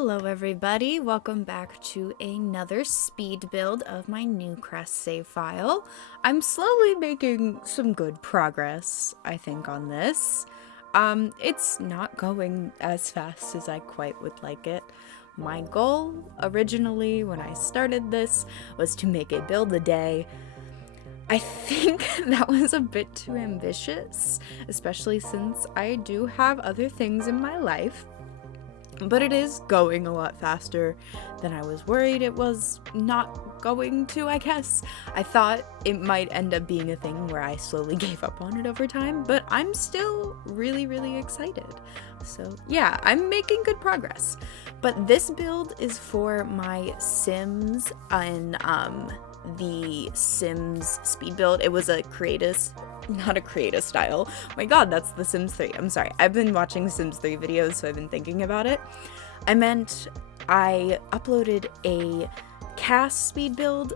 Hello everybody, welcome back to another speed build of my new Crest save file. I'm slowly making some good progress, I think, on this. It's not going as fast as I quite would like it. My goal, originally, when I started this, was to make a build a day. I think that was a bit too ambitious, especially since I do have other things in my life. But it is going a lot faster than I was worried it was not going to, I guess. I thought it might end up being a thing where I slowly gave up on it over time, but I'm still really excited. So yeah, I'm making good progress. But this build is for my Sims and the Sims speed build. It was a not a creative style. My god, that's the Sims 3. I'm sorry. I've been watching Sims 3 videos, so I've been thinking about it. I meant I uploaded a cast speed build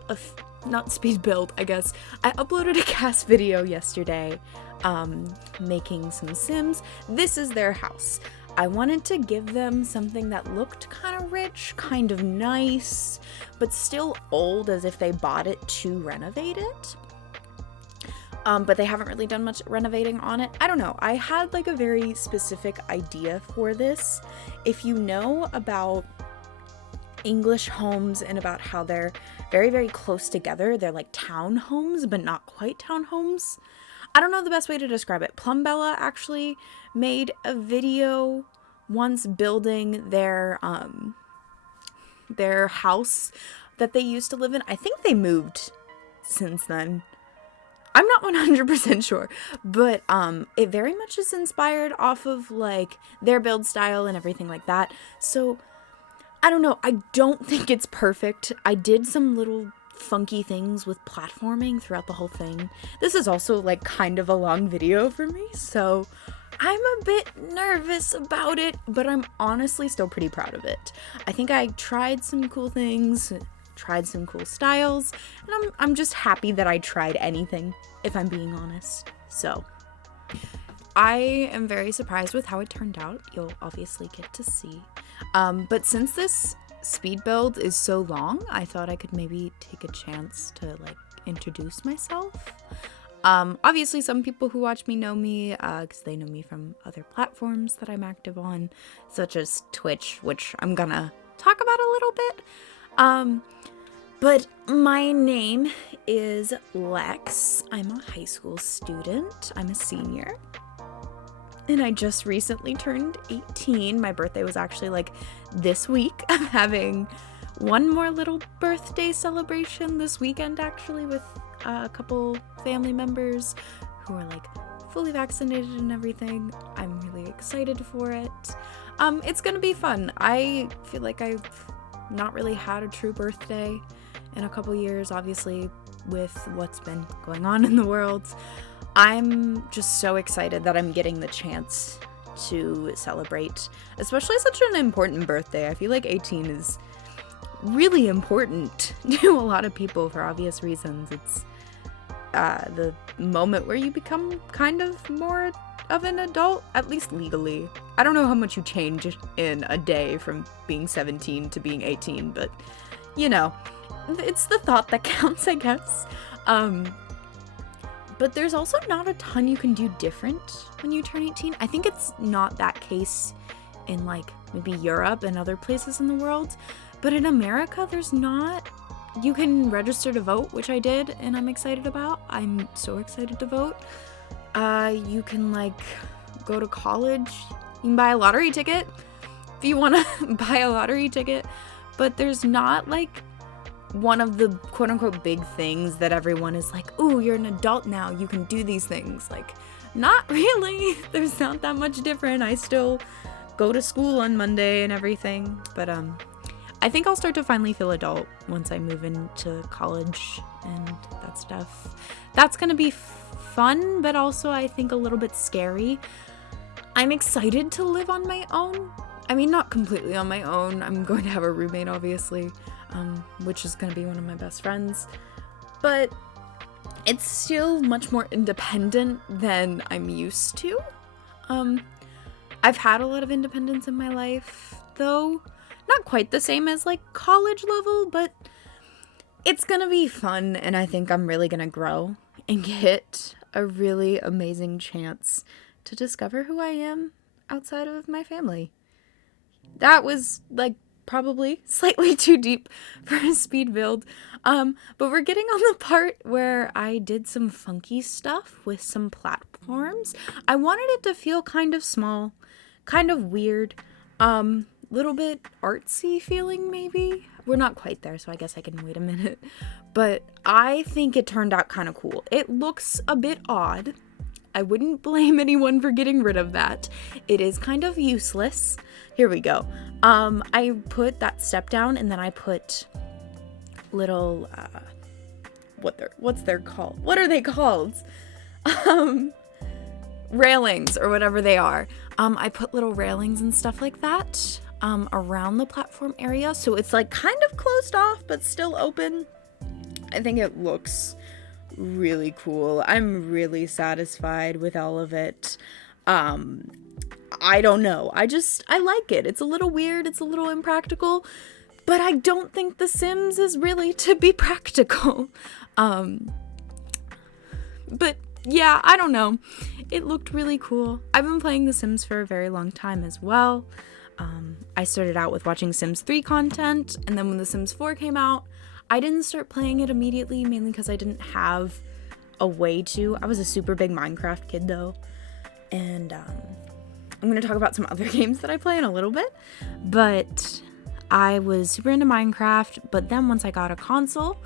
not speed build, I guess. I uploaded a cast video yesterday, making some Sims. This is their house. I wanted to give them something that looked kind of rich, kind of nice, but still old, as if they bought it to renovate it. But they haven't really done much renovating on it. I don't know. I had like a very specific idea for this. If you know about English homes and about how they're very close together, they're like townhomes, but not quite townhomes. I don't know the best way to describe it. Plumbella actually made a video once building their house that they used to live in. I think they moved since then. I'm not 100% sure, but it very much is inspired off of like their build style and everything like that. So I don't know. I don't think it's perfect. I did some little funky things with platforming throughout the whole thing. This is also like kind of a long video for me, so I'm a bit nervous about it, but I'm honestly still pretty proud of it. I think I tried some cool things, tried some cool styles, and I'm just happy that I tried anything, if I'm being honest. So I am very surprised with how it turned out. You'll obviously get to see. But since this speed build is so long, I thought I could maybe take a chance to like introduce myself. Obviously some people who watch me know me because they know me from other platforms that I'm active on, such as Twitch, which I'm gonna talk about a little bit. But my name is Lex. I'm a high school student. I'm a senior. And I just recently turned 18. My birthday was actually like this week. I'm having one more little birthday celebration this weekend, actually, with a couple family members who are like fully vaccinated and everything. I'm really excited for it. It's gonna be fun. I feel like I've not really had a true birthday in a couple years, obviously, with what's been going on in the world. I'm just so excited that I'm getting the chance to celebrate, especially such an important birthday. I feel like 18 is really important to a lot of people for obvious reasons. It's the moment where you become kind of more of an adult, at least legally. I don't know how much you change in a day from being 17 to being 18, but you know, it's the thought that counts, I guess. But there's also not a ton you can do different when you turn 18. I think it's not that case in like maybe Europe and other places in the world, but in America there's not. You can register to vote, which I did, and I'm excited about. I'm so excited to vote. You can like go to college. You can buy a lottery ticket if you want to buy a lottery ticket, but there's not like one of the quote-unquote big things that everyone is like, ooh, you're an adult now, you can do these things. Like, not really. There's not that much different. I still go to school on Monday and everything, but I think I'll start to finally feel adult once I move into college and that stuff. That's gonna be fun, but also I think a little bit scary. I'm excited to live on my own. I mean, not completely on my own. I'm going to have a roommate, obviously, which is going to be one of my best friends. But it's still much more independent than I'm used to. I've had a lot of independence in my life, though. not quite the same as like college level, but it's gonna be fun, and I think I'm really gonna grow and get a really amazing chance to discover who I am outside of my family. That was like probably slightly too deep for a speed build. But we're getting on the part where I did some funky stuff with some platforms. I wanted it to feel kind of small, kind of weird, little bit artsy feeling maybe. We're not quite there, so I guess I can wait a minute. But I think it turned out kind of cool. It looks a bit odd. I wouldn't blame anyone for getting rid of that. It is kind of useless. Here we go. I put that step down, and then I put little, what's they're called? What are they called? Railings or whatever they are. I put little railings and stuff like that, around the platform area. So it's like kind of closed off, but still open. I think it looks really cool. I'm really satisfied with all of it. I don't know. I like it. It's a little weird. It's a little impractical, but I don't think The Sims is really to be practical. But yeah, I don't know. It looked really cool. I've been playing The Sims for a very long time as well. I started out with watching Sims 3 content, and then when The Sims 4 came out, I didn't start playing it immediately, mainly because I didn't have a way to. I was a super big Minecraft kid, though. And I'm going to talk about some other games that I play in a little bit. But I was super into Minecraft. But then once I got a console,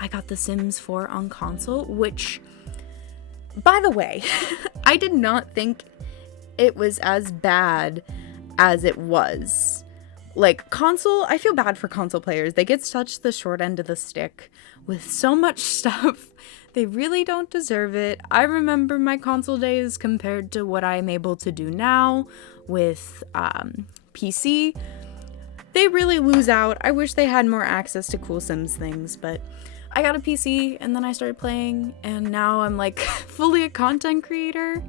I got The Sims 4 on console, which, by the way, I did not think it was as bad as it was. Like, console, I feel bad for console players. They get such the short end of the stick with so much stuff. They really don't deserve it. I remember my console days compared to what I'm able to do now with PC. They really lose out. I wish they had more access to cool Sims things, but I got a PC and then I started playing, and now I'm like fully a content creator.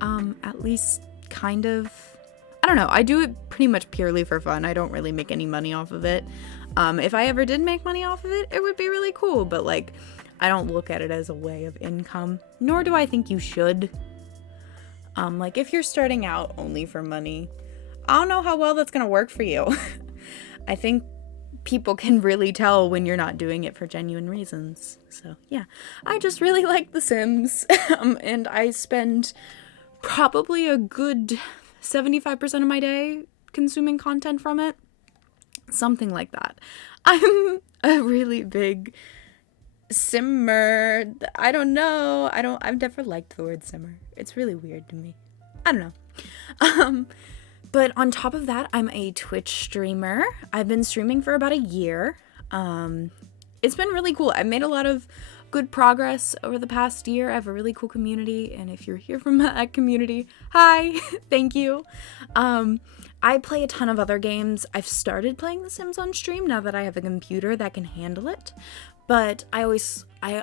At least kind of. I don't know. I do it pretty much purely for fun. I don't really make any money off of it. If I ever did make money off of it, it would be really cool. But like, I don't look at it as a way of income, nor do I think you should. Like if you're starting out only for money, I don't know how well that's gonna work for you. I think people can really tell when you're not doing it for genuine reasons. So yeah, I just really like The Sims, and I spend probably a good 75% of my day consuming content from it. Something like that. I'm a really big simmer. I don't know. I've never liked the word simmer. It's really weird to me. I don't know. But on top of that, I'm a Twitch streamer. I've been streaming for about a year. It's been really cool. I've made a lot of good progress over the past year. I have a really cool community, and if you're here from that community, hi, thank you. I play a ton of other games. I've started playing The Sims on stream now that I have a computer that can handle it, but I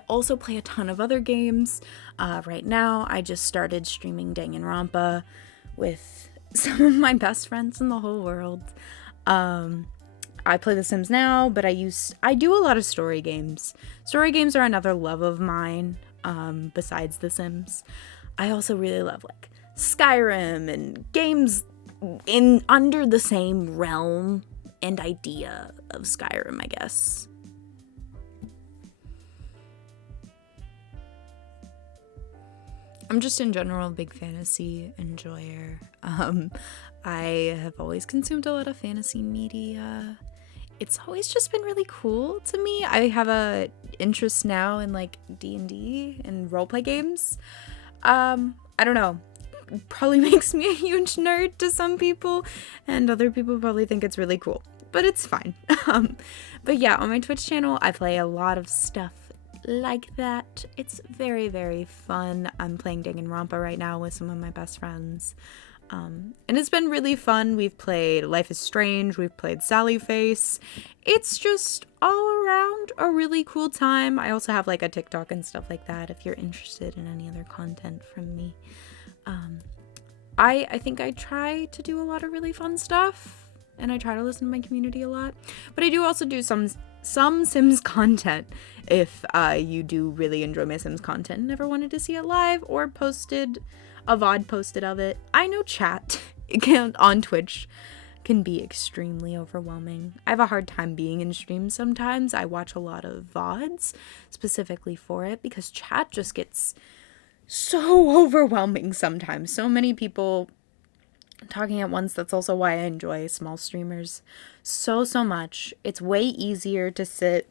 also play a ton of other games. Right now, I just started streaming Danganronpa with some of my best friends in the whole world. I play The Sims now, but I do a lot of story games. Story games are another love of mine, besides The Sims. I also really love like Skyrim and games under the same realm and idea of Skyrim, I guess. I'm just in general a big fantasy enjoyer. I have always consumed a lot of fantasy media. It's always just been really cool to me. I have a interest now in like D&D and roleplay games. I don't know. Probably makes me a huge nerd to some people, and other people probably think it's really cool, but it's fine. But yeah, on my Twitch channel, I play a lot of stuff like that. It's very, very fun. I'm playing Danganronpa right now with some of my best friends. And it's been really fun. We've played Life is Strange. We've played Sally Face. It's just all around a really cool time. I also have like a TikTok and stuff like that if you're interested in any other content from me. I think I try to do a lot of really fun stuff. and I try to listen to my community a lot. But I do also do some Sims content. If you do really enjoy my Sims content and never wanted to see it live or posted a VOD posted of it, I know chat on Twitch can be extremely overwhelming. I have a hard time being in streams sometimes. I watch a lot of VODs specifically for it because chat just gets so overwhelming sometimes. So many people talking at once. That's also why I enjoy small streamers so much. It's way easier to sit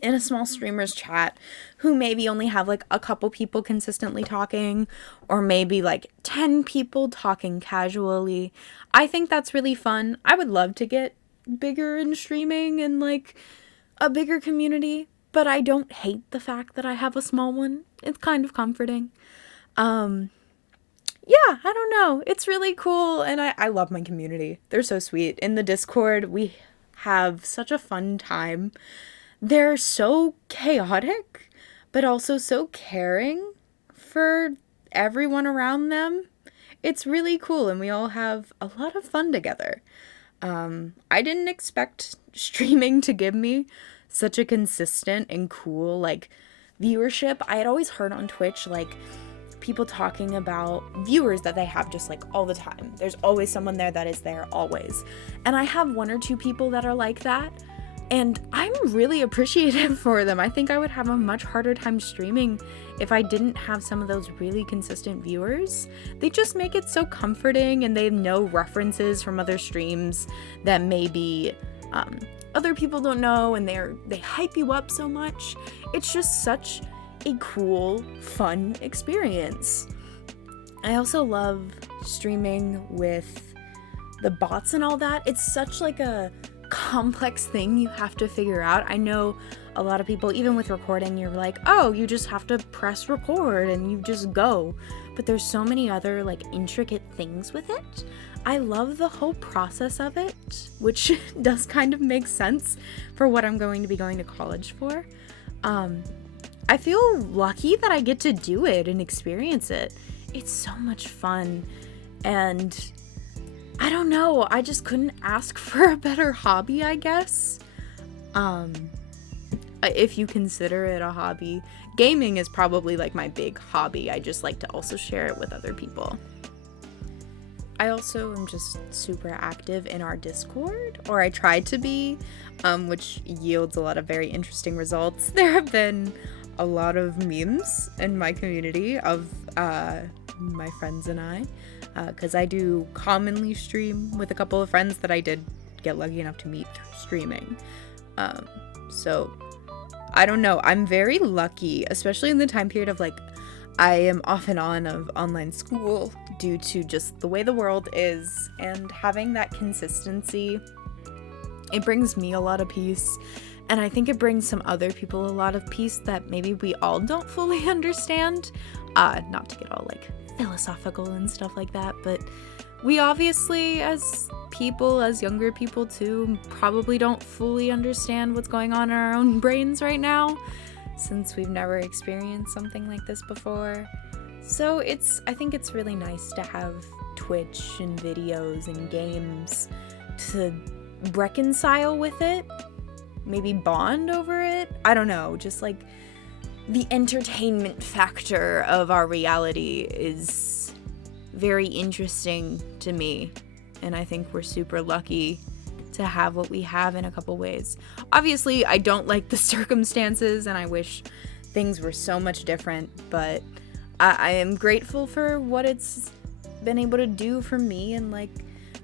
in a small streamer's chat who maybe only have like a couple people consistently talking, or maybe like 10 people talking casually. I think that's really fun. I would love to get bigger in streaming and like a bigger community, but I don't hate the fact that I have a small one. It's kind of comforting. Yeah, I don't know. It's really cool, and I love my community. They're so sweet. In the Discord, we have such a fun time. They're so chaotic, but also so caring for everyone around them. It's really cool, and we all have a lot of fun together. I didn't expect streaming to give me such a consistent and cool, like, viewership. I had always heard on Twitch, like, people talking about viewers that they have just like all the time. There's always someone there that is there always. And I have one or two people that are like that, and I'm really appreciative for them. I think I would have a much harder time streaming if I didn't have some of those really consistent viewers. They just make it so comforting, and they know references from other streams that maybe other people don't know, and they hype you up so much. It's just such a cool, fun experience. I also love streaming with the bots and all that. It's such like a complex thing you have to figure out. I know a lot of people, even with recording, you're like, oh, you just have to press record and you just go. But there's so many other like intricate things with it. I love the whole process of it, which does kind of make sense for what I'm going to be going to college for. I feel lucky that I get to do it and experience it. It's so much fun, and I don't know, I just couldn't ask for a better hobby, I guess. If you consider it a hobby. Gaming is probably like my big hobby. I just like to also share it with other people. I also am just super active in our Discord, or I try to be, which yields a lot of very interesting results. There have been a lot of memes in my community of my friends and I, because I do commonly stream with a couple of friends that I did get lucky enough to meet through streaming. So I don't know, I'm very lucky, especially in the time period of like I am off and on of online school due to just the way the world is, and having that consistency, it brings me a lot of peace. And I think it brings some other people a lot of peace that maybe we all don't fully understand. Not to get all like philosophical and stuff like that, but we obviously, as people, as younger people too, probably don't fully understand what's going on in our own brains right now, since we've never experienced something like this before. So I think it's really nice to have Twitch and videos and games to reconcile with it. Maybe bond over it. I don't know, just like the entertainment factor of our reality is very interesting to me, and I think we're super lucky to have what we have in a couple ways. Obviously, I don't like the circumstances, and I wish things were so much different, but I am grateful for what it's been able to do for me, and like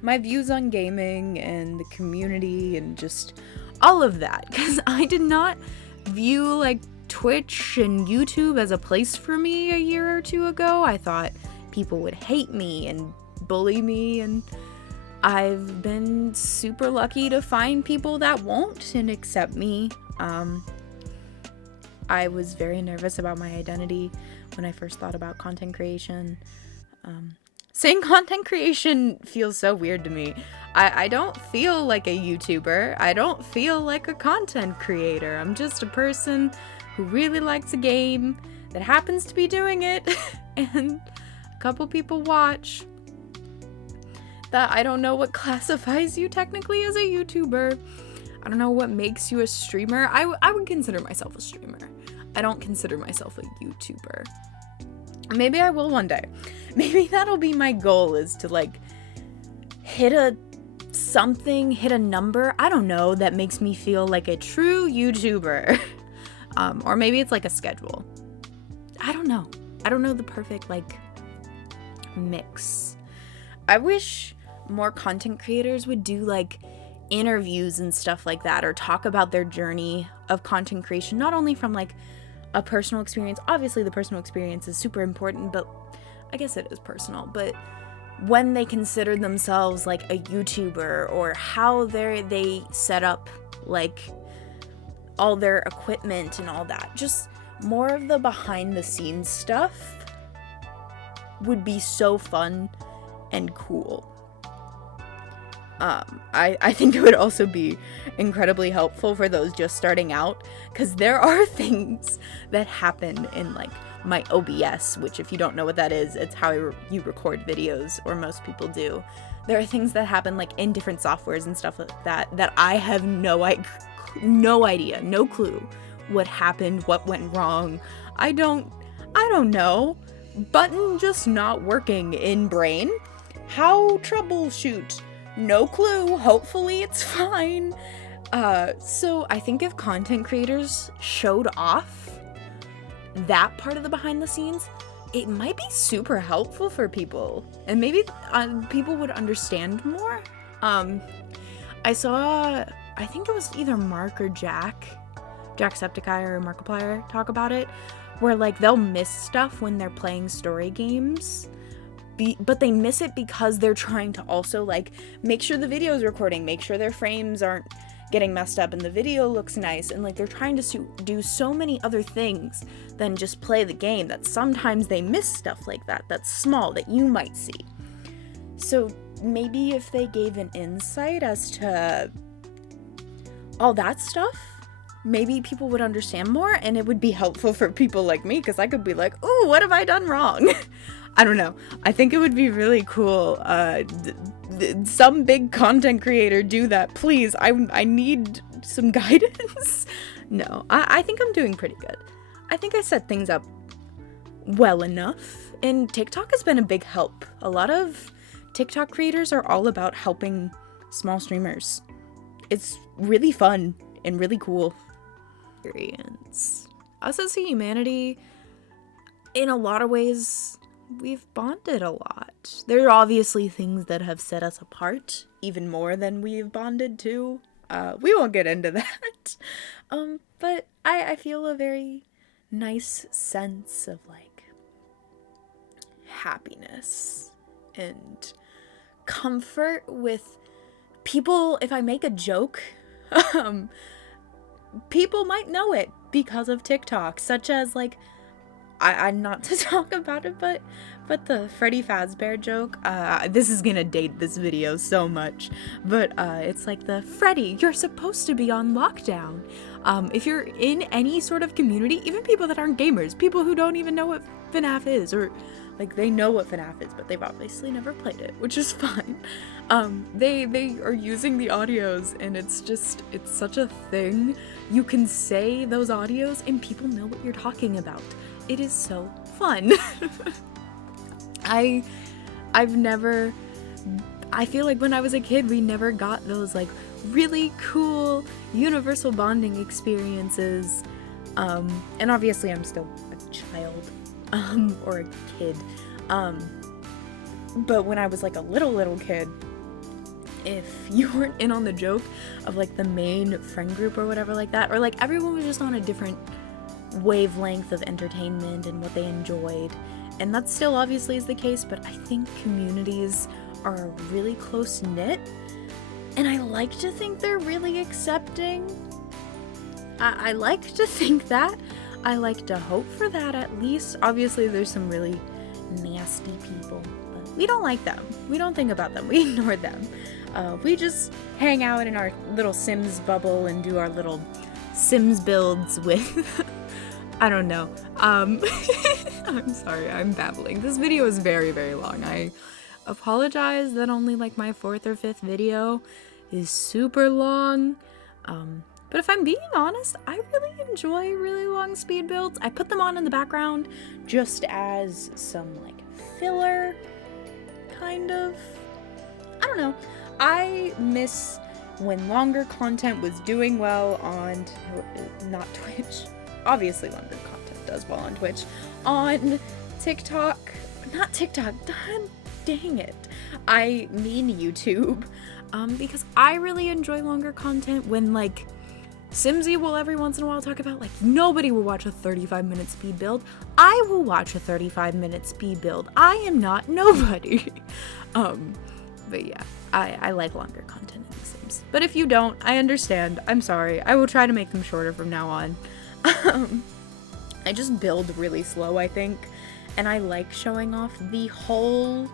my views on gaming and the community and just all of that, because I did not view like Twitch and YouTube as a place for me a year or two ago. I thought people would hate me and bully me, and I've been super lucky to find people that won't and accept me. I was very nervous about my identity when I first thought about content creation. Saying content creation feels so weird to me. I don't feel like a YouTuber. I don't feel like a content creator. I'm just a person who really likes a game that happens to be doing it and a couple people watch. that I don't know what classifies you technically as a YouTuber. I don't know what makes you a streamer. I would consider myself a streamer. I don't consider myself a YouTuber. Maybe I will one day. Maybe that'll be my goal, is to like hit a number, I don't know, that makes me feel like a true YouTuber. Or maybe it's like a schedule. I don't know. I don't know the perfect like mix. I wish more content creators would do like interviews and stuff like that, or talk about their journey of content creation, not only from like a personal experience. Obviously the personal experience is super important, but I guess it is personal, but when they consider themselves like a YouTuber, or how they set up like all their equipment and all that, just more of the behind the scenes stuff would be so fun and cool. I think it would also be incredibly helpful for those just starting out, because there are things that happen in like my OBS, which if you don't know what that is, it's how you record videos, or most people do. There are things that happen like in different softwares and stuff like that I have no idea, no clue what happened, what went wrong. I don't know. Button just not working in brain. How troubleshoot? No clue. Hopefully it's fine. So I think if content creators showed off that part of the behind the scenes, it might be super helpful for people, and maybe people would understand more. I saw, I think it was either Mark or Jacksepticeye or Markiplier talk about it, where like they'll miss stuff when they're playing story games, but they miss it because they're trying to also like make sure the video is recording, make sure their frames aren't getting messed up and the video looks nice, and like they're trying to do so many other things than just play the game, that sometimes they miss stuff like that that's small that you might see. So maybe if they gave an insight as to all that stuff, maybe people would understand more, and it would be helpful for people like me, because I could be like, ooh, what have I done wrong? I don't know. I think it would be really cool. Some big content creator do that, please. I need some guidance. No, I think I'm doing pretty good. I think I set things up well enough, and TikTok has been a big help. A lot of TikTok creators are all about helping small streamers. It's really fun and really cool. Experience. Us as a humanity, in a lot of ways, we've bonded a lot. There are obviously things that have set us apart even more than we've bonded too. We won't get into that. But I feel a very nice sense of like happiness and comfort with people. If I make a joke, people might know it because of TikTok, such as like, I'm not to talk about it, but the Freddy Fazbear joke, this is gonna date this video so much, but it's like the Freddy, you're supposed to be on lockdown. If you're in any sort of community, even people that aren't gamers, people who don't even know what FNAF is, or like they know what FNAF is, but they've obviously never played it, which is fine. They are using the audios, and it's such a thing. You can say those audios and people know what you're talking about. It is so fun. I feel like when I was a kid, we never got those like really cool universal bonding experiences. And obviously I'm still a child, or a kid. But when I was like a little kid, if you weren't in on the joke of like the main friend group or whatever like that, or like everyone was just on a different wavelength of entertainment and what they enjoyed, and that still obviously is the case, but I think communities are really close knit, and I like to think they're really accepting. I like to think that. I like to hope for that, at least. Obviously there's some really nasty people, but we don't like them. We don't think about them. We ignore them. We just hang out in our little Sims bubble and do our little Sims builds with I don't know. I'm sorry, I'm babbling. This video is very, very long. apologize that only like my 4th or 5th video is super long. But if I'm being honest, I really enjoy really long speed builds. I put them on in the background just as some like filler, kind of. I don't know. I miss when longer content was doing well on, not Twitch. Obviously longer content does well on Twitch. On TikTok, not TikTok, dang it. I mean YouTube. Because I really enjoy longer content when like Simsy will every once in a while talk about like nobody will watch a 35-minute speed build. I will watch a 35-minute speed build. I am not nobody. But yeah, I like longer content in The Sims. But if you don't, I understand. I'm sorry. I will try to make them shorter from now on. I just build really slow, I think. And I like showing off the whole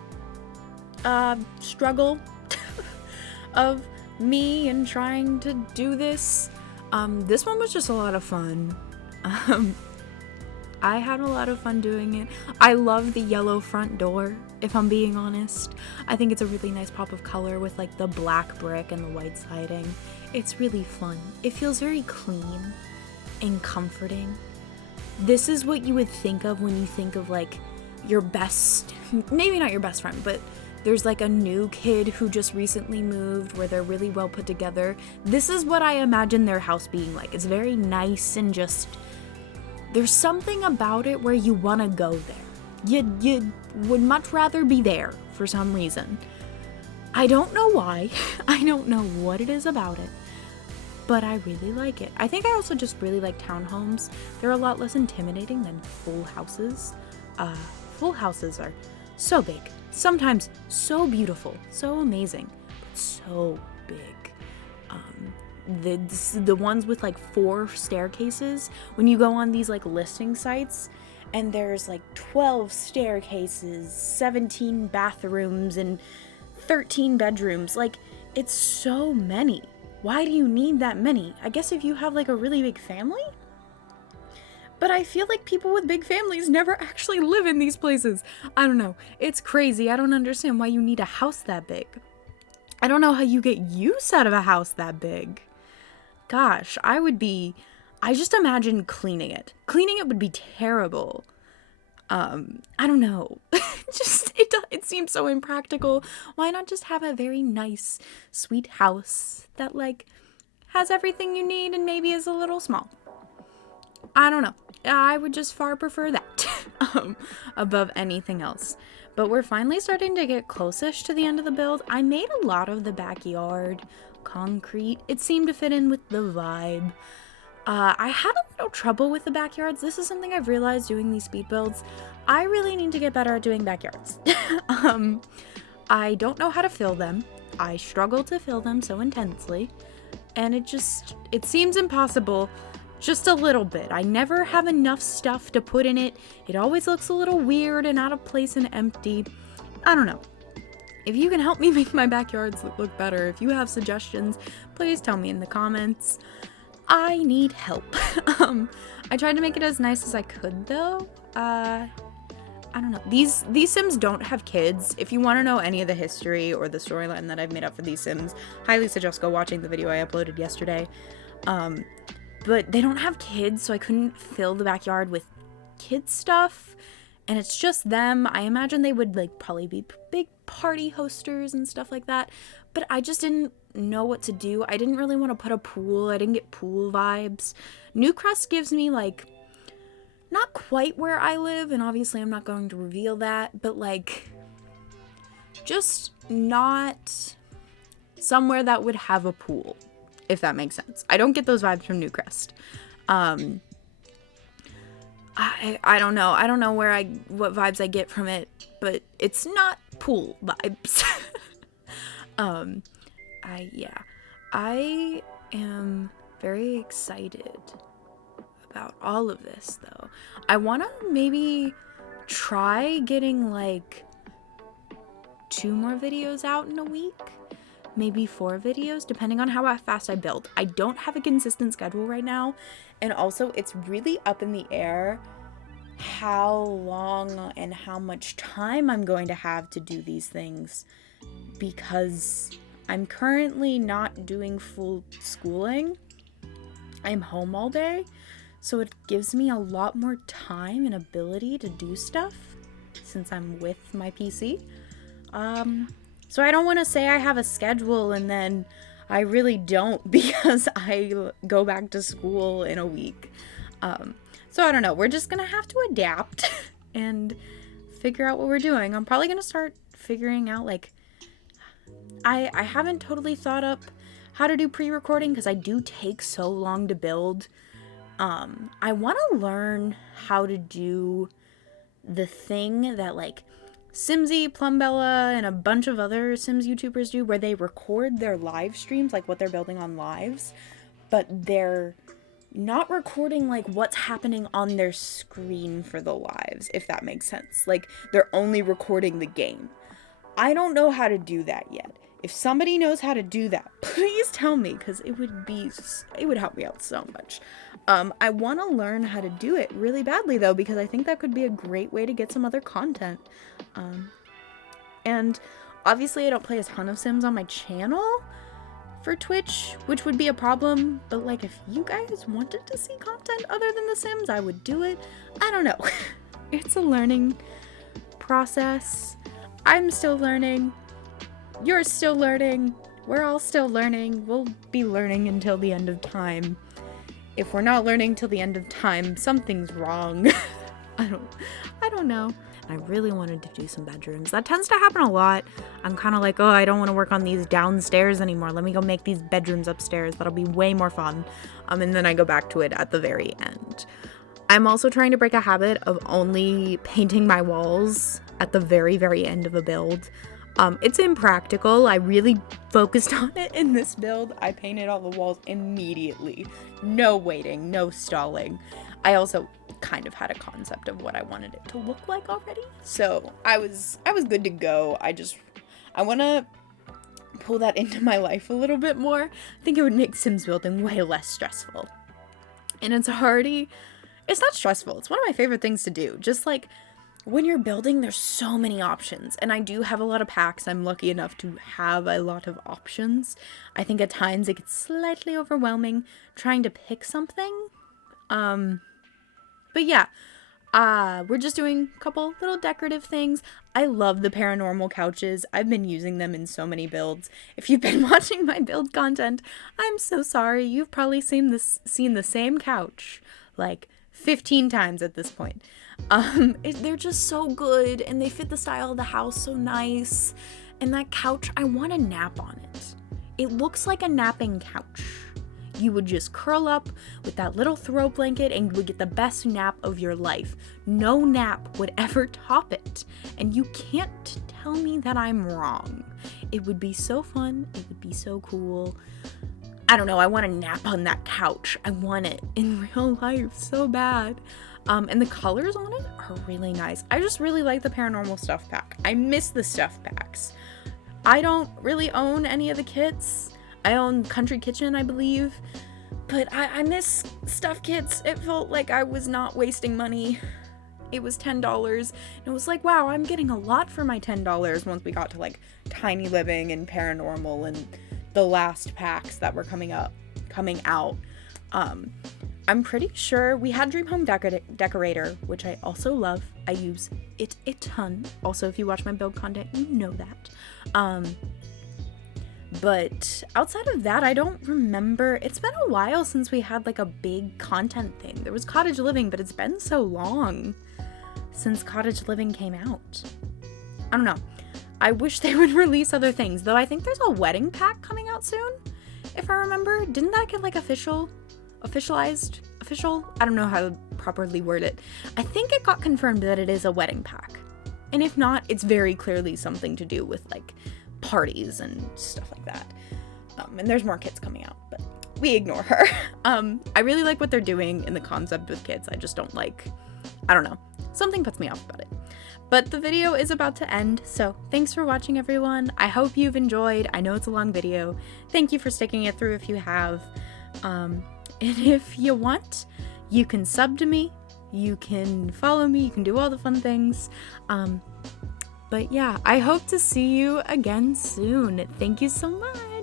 struggle of me and trying to do this. This one was just a lot of fun. I had a lot of fun doing it. I love the yellow front door, if I'm being honest. I think it's a really nice pop of color with like the black brick and the white siding. It's really fun. It feels very clean and comforting. This is what you would think of when you think of like your best, maybe not your best friend, but there's like a new kid who just recently moved where they're really well put together. This is what I imagine their house being like. It's very nice and just, there's something about it where you want to go there. You would much rather be there for some reason. I don't know why. I don't know what it is about it, but I really like it. I think I also just really like townhomes. They're a lot less intimidating than full houses. Full houses are so big, sometimes so beautiful, so amazing, but so big. The ones with like 4 staircases, when you go on these like listing sites and there's like 12 staircases, 17 bathrooms, and 13 bedrooms, like it's so many. Why do you need that many? I guess if you have like a really big family? But I feel like people with big families never actually live in these places. I don't know. It's crazy. I don't understand why you need a house that big. I don't know how you get use out of a house that big. Gosh, I just imagine cleaning it. Cleaning it would be terrible. I don't know. It seems so impractical. Why not just have a very nice, sweet house that like has everything you need and maybe is a little small? I don't know. I would just far prefer that above anything else. But we're finally starting to get close-ish to the end of the build. I made a lot of the backyard concrete. It seemed to fit in with the vibe. I had a little trouble with the backyards. This is something I've realized doing these speed builds. I really need to get better at doing backyards. I don't know how to fill them. I struggle to fill them so intensely. And it seems impossible. Just a little bit. I never have enough stuff to put in it. It always looks a little weird and out of place and empty. I don't know. If you can help me make my backyards look better, if you have suggestions, please tell me in the comments. I need help. I tried to make it as nice as I could though. I don't know. These Sims don't have kids. If you want to know any of the history or the storyline that I've made up for these Sims, highly suggest go watching the video I uploaded yesterday. But they don't have kids, so I couldn't fill the backyard with kid stuff. And it's just them. I imagine they would like probably be big party hosters and stuff like that. But I just didn't know what to do. I didn't really want to put a pool. I didn't get pool vibes. Newcrest gives me like, not quite where I live, and obviously I'm not going to reveal that, but like, just not somewhere that would have a pool, if that makes sense. I don't get those vibes from Newcrest. I don't know. I don't know what vibes I get from it, but it's not pool vibes. I am very excited about all of this though. I want to maybe try getting like 2 more videos out in a week. Maybe 4 videos, depending on how fast I build. I don't have a consistent schedule right now, and also it's really up in the air how long and how much time I'm going to have to do these things, because I'm currently not doing full schooling. I'm home all day, so it gives me a lot more time and ability to do stuff since I'm with my PC. So I don't want to say I have a schedule and then I really don't, because I go back to school in a week. So I don't know. We're just going to have to adapt and figure out what we're doing. I'm probably going to start figuring out, like, I haven't totally thought up how to do pre-recording because I do take so long to build. I want to learn how to do the thing that, like, Simsy, Plumbella, and a bunch of other Sims YouTubers do, where they record their live streams, like what they're building on lives, but they're not recording, like, what's happening on their screen for the lives, if that makes sense. Like, they're only recording the game. I don't know how to do that yet. If somebody knows how to do that, please tell me, because it would help me out so much. I want to learn how to do it really badly, though, because I think that could be a great way to get some other content. And obviously I don't play a ton of Sims on my channel for Twitch, which would be a problem, but, like, if you guys wanted to see content other than The Sims, I would do it. I don't know. It's a learning process. I'm still learning. You're still learning. We're all still learning. We'll be learning until the end of time. If we're not learning till the end of time, something's wrong. I don't know. I really wanted to do some bedrooms. That tends to happen a lot. I'm kind of like, oh, I don't want to work on these downstairs anymore. Let me go make these bedrooms upstairs. That'll be way more fun. And then I go back to it at the very end. I'm also trying to break a habit of only painting my walls at the very, very end of a build. It's impractical. I really focused on it in this build. I painted all the walls immediately. No waiting, no stalling. I also kind of had a concept of what I wanted it to look like already. So I was good to go. I want to pull that into my life a little bit more. I think it would make Sims building way less stressful. And it's not stressful. It's one of my favorite things to do. Just, like, when you're building, there's so many options. And I do have a lot of packs. I'm lucky enough to have a lot of options. I think at times it gets slightly overwhelming trying to pick something. But yeah, we're just doing a couple little decorative things. I love the paranormal couches. I've been using them in so many builds. If you've been watching my build content, I'm so sorry. You've probably seen the same couch like 15 times at this point. They're just so good, and they fit the style of the house so nice. And that couch, I want to nap on it. It looks like a napping couch. You would just curl up with that little throw blanket and you would get the best nap of your life. No nap would ever top it. And you can't tell me that I'm wrong. It would be so fun. It would be so cool. I don't know. I want to nap on that couch. I want it in real life so bad. And the colors on it are really nice. I just really like the paranormal stuff pack. I miss the stuff packs. I don't really own any of the kits. I own Country Kitchen, I believe, but I miss stuff kits. It felt like I was not wasting money. It was $10, and it was like, wow, I'm getting a lot for my $10 once we got to, like, Tiny Living and Paranormal and the last packs that were coming out. I'm pretty sure we had Dream Home Decorator, which I also love. I use it a ton. Also, if you watch my build content, you know that. But outside of that, I don't remember. It's been a while since we had, like, a big content thing. There was Cottage Living, but it's been so long since Cottage Living came out. I don't know. I wish they would release other things, though I think there's a wedding pack coming out soon, if I remember. Didn't that get, like, official? I don't know how to properly word it. I think it got confirmed that it is a wedding pack. And if not, it's very clearly something to do with, like, parties and stuff like that. And there's more kits coming out, but we ignore her. I really like what they're doing in the concept with kits. I just don't like, I don't know. Something puts me off about it. But the video is about to end, so thanks for watching, everyone. I hope you've enjoyed. I know it's a long video. Thank you for sticking it through if you have. And if you want, you can sub to me You can follow me. You can do all the fun things. But yeah, I hope to see you again soon. Thank you so much.